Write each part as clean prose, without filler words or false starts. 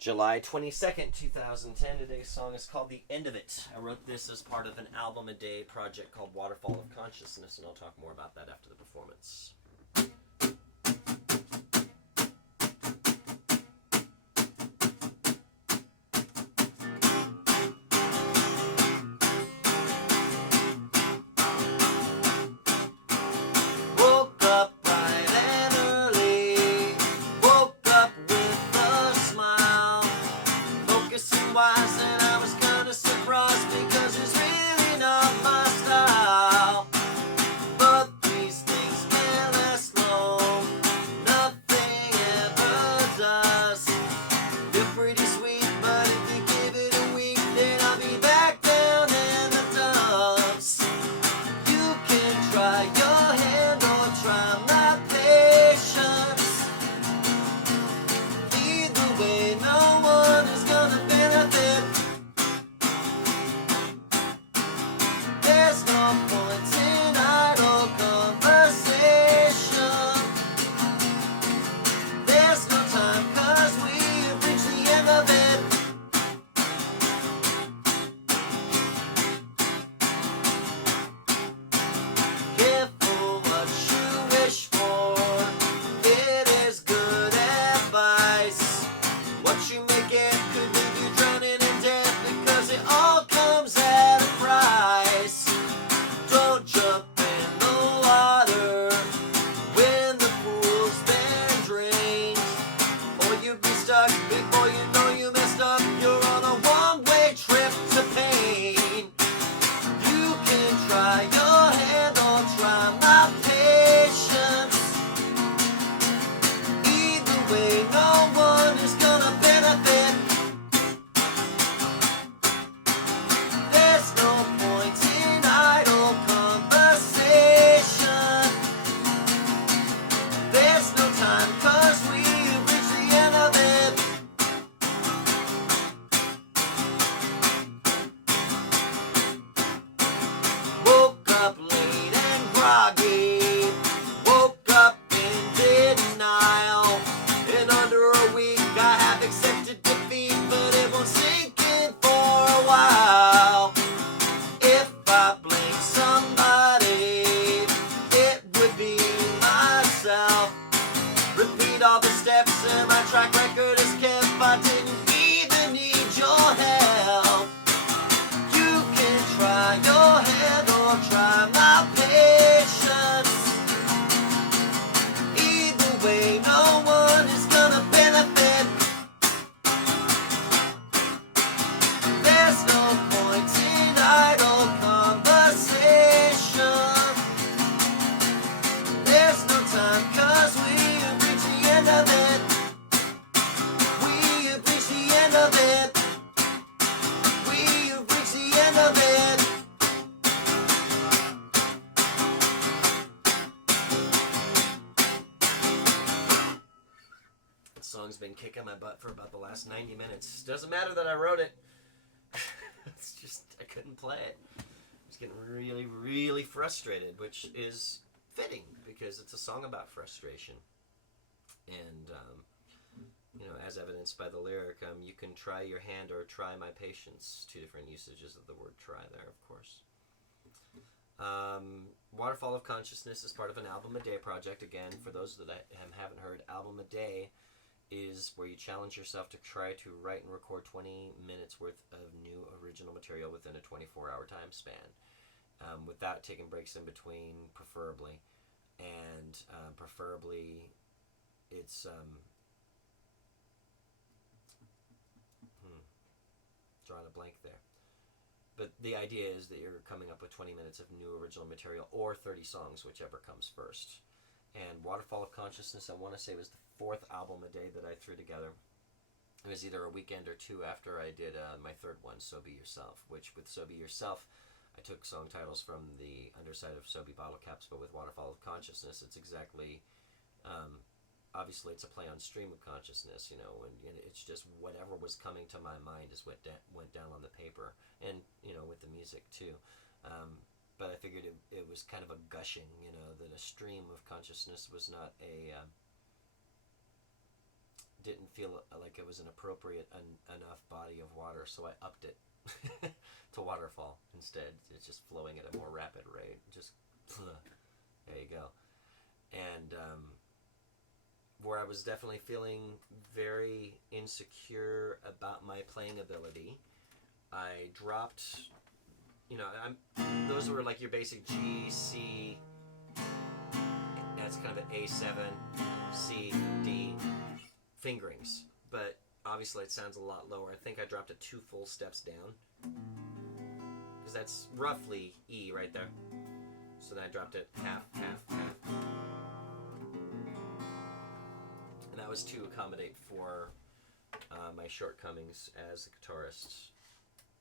July 22nd, 2010. Today's song is called The End of It. I wrote this as part of an album a day project called Waterfall of Consciousness, and I'll talk more about that after the performance. Woke up bright and early, woke up with a smile, focusing wise, and I was kinda surprised because it's really not my style. But these things can't last long, nothing ever does. They're pretty sweet, but if you give it a week, then I'll be back down in the dumps. You can try your hand or try my patience. Either way, no one is gonna benefit. There's no point in idle conversation. There's no time, 'cause we've reached the end of it. Careful what you wish for, it is good advice. What you may get could leave you drowning in debt, because it all comes at a price. Don't jump in the water when the pool's been drained, or you'll be stuck before you know you messed up. You're on a one-way trip to pain. You can try your hand or try my patience. Either way, no one is gonna benefit. There's no point in idle conversation. There's no time, 'cause we've reached the end of it. Woke up late and groggy, woke up in denial. In under a week I have accepted defeat, but it won't sink in for a while. If I blame somebody, it would be myself. Repeat all the steps and my track record is kept. I didn't even need your help. You can try your hand or try my patience. Either way, no one is gonna benefit. There's no point in idle conversation. There's no time, 'cause we have reached the end of it. We have reached the end of it. We have reached the end of it. The song's been kicking my butt for about the last 90 minutes. Doesn't matter that I wrote it. It's just, I couldn't play it. I was getting really, really frustrated, which is fitting because it's a song about frustration. And, as evidenced by the lyric, you can try your hand or try my patience. Two different usages of the word try there, of course. Waterfall of Consciousness is part of an album a day project. Again, for those that haven't heard, album a day is where you challenge yourself to try to write and record 20 minutes worth of new original material within a 24-hour time span, without taking breaks in between, preferably. And preferably it's drawing a blank there. But the idea is that you're coming up with 20 minutes of new original material, or 30 songs, whichever comes first. And Waterfall of Consciousness, I want to say, was the fourth album a day that I threw together. It was either a weekend or two after I did my third one, So Be Yourself, which with So Be Yourself, I took song titles from the underside of So Be Bottle Caps, but with Waterfall of Consciousness, it's exactly, obviously it's a play on stream of consciousness, and it's just whatever was coming to my mind is what went down on the paper, and, with the music too. But I figured it was kind of a gushing, that a stream of consciousness was not a didn't feel like it was an appropriate enough body of water, so I upped it to Waterfall instead. It's just flowing at a more rapid rate. Just there you go. And where I was definitely feeling very insecure about my playing ability, I dropped. Those were like your basic G, C. That's kind of an A7, C, D fingerings, but obviously it sounds a lot lower. I think I dropped it 2 full steps down, because that's roughly E right there. So then I dropped it half, half, half. And that was to accommodate for my shortcomings as a guitarist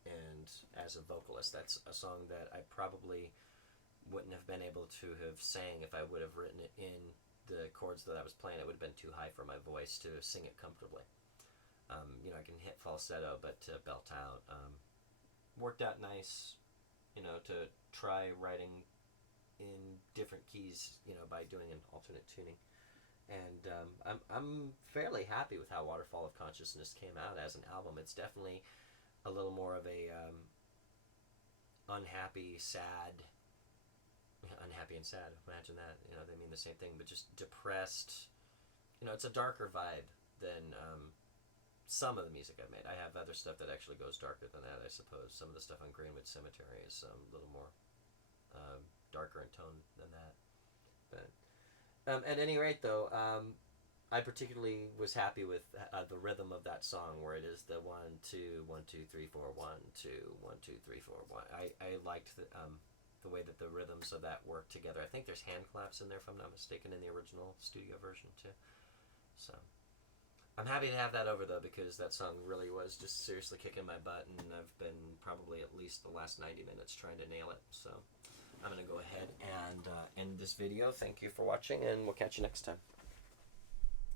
and as a vocalist. That's a song that I probably wouldn't have been able to have sang if I would have written it in the chords that I was playing. It would have been too high for my voice to sing it comfortably. I can hit falsetto, but to belt out worked out nice. To try writing in different keys, by doing an alternate tuning. And I'm fairly happy with how Waterfall of Consciousness came out as an album. It's definitely a little more of a unhappy, sad. Unhappy and sad, imagine that. They mean the same thing, but just depressed. It's a darker vibe than some of the music I've made. I have other stuff that actually goes darker than that, I suppose. Some of the stuff on Greenwood Cemetery is a little more darker in tone than that. But at any rate, though, I particularly was happy with the rhythm of that song, where it is the 1 2 1 2 3 4 1 2 1 2 3 4 1. I liked the way that the rhythms of that work together. I think there's hand claps in there, if I'm not mistaken, in the original studio version too. So I'm happy to have that over, though, because that song really was just seriously kicking my butt, and I've been probably at least the last 90 minutes trying to nail it. So I'm going to go ahead and end this video. Thank you for watching, and we'll catch you next time.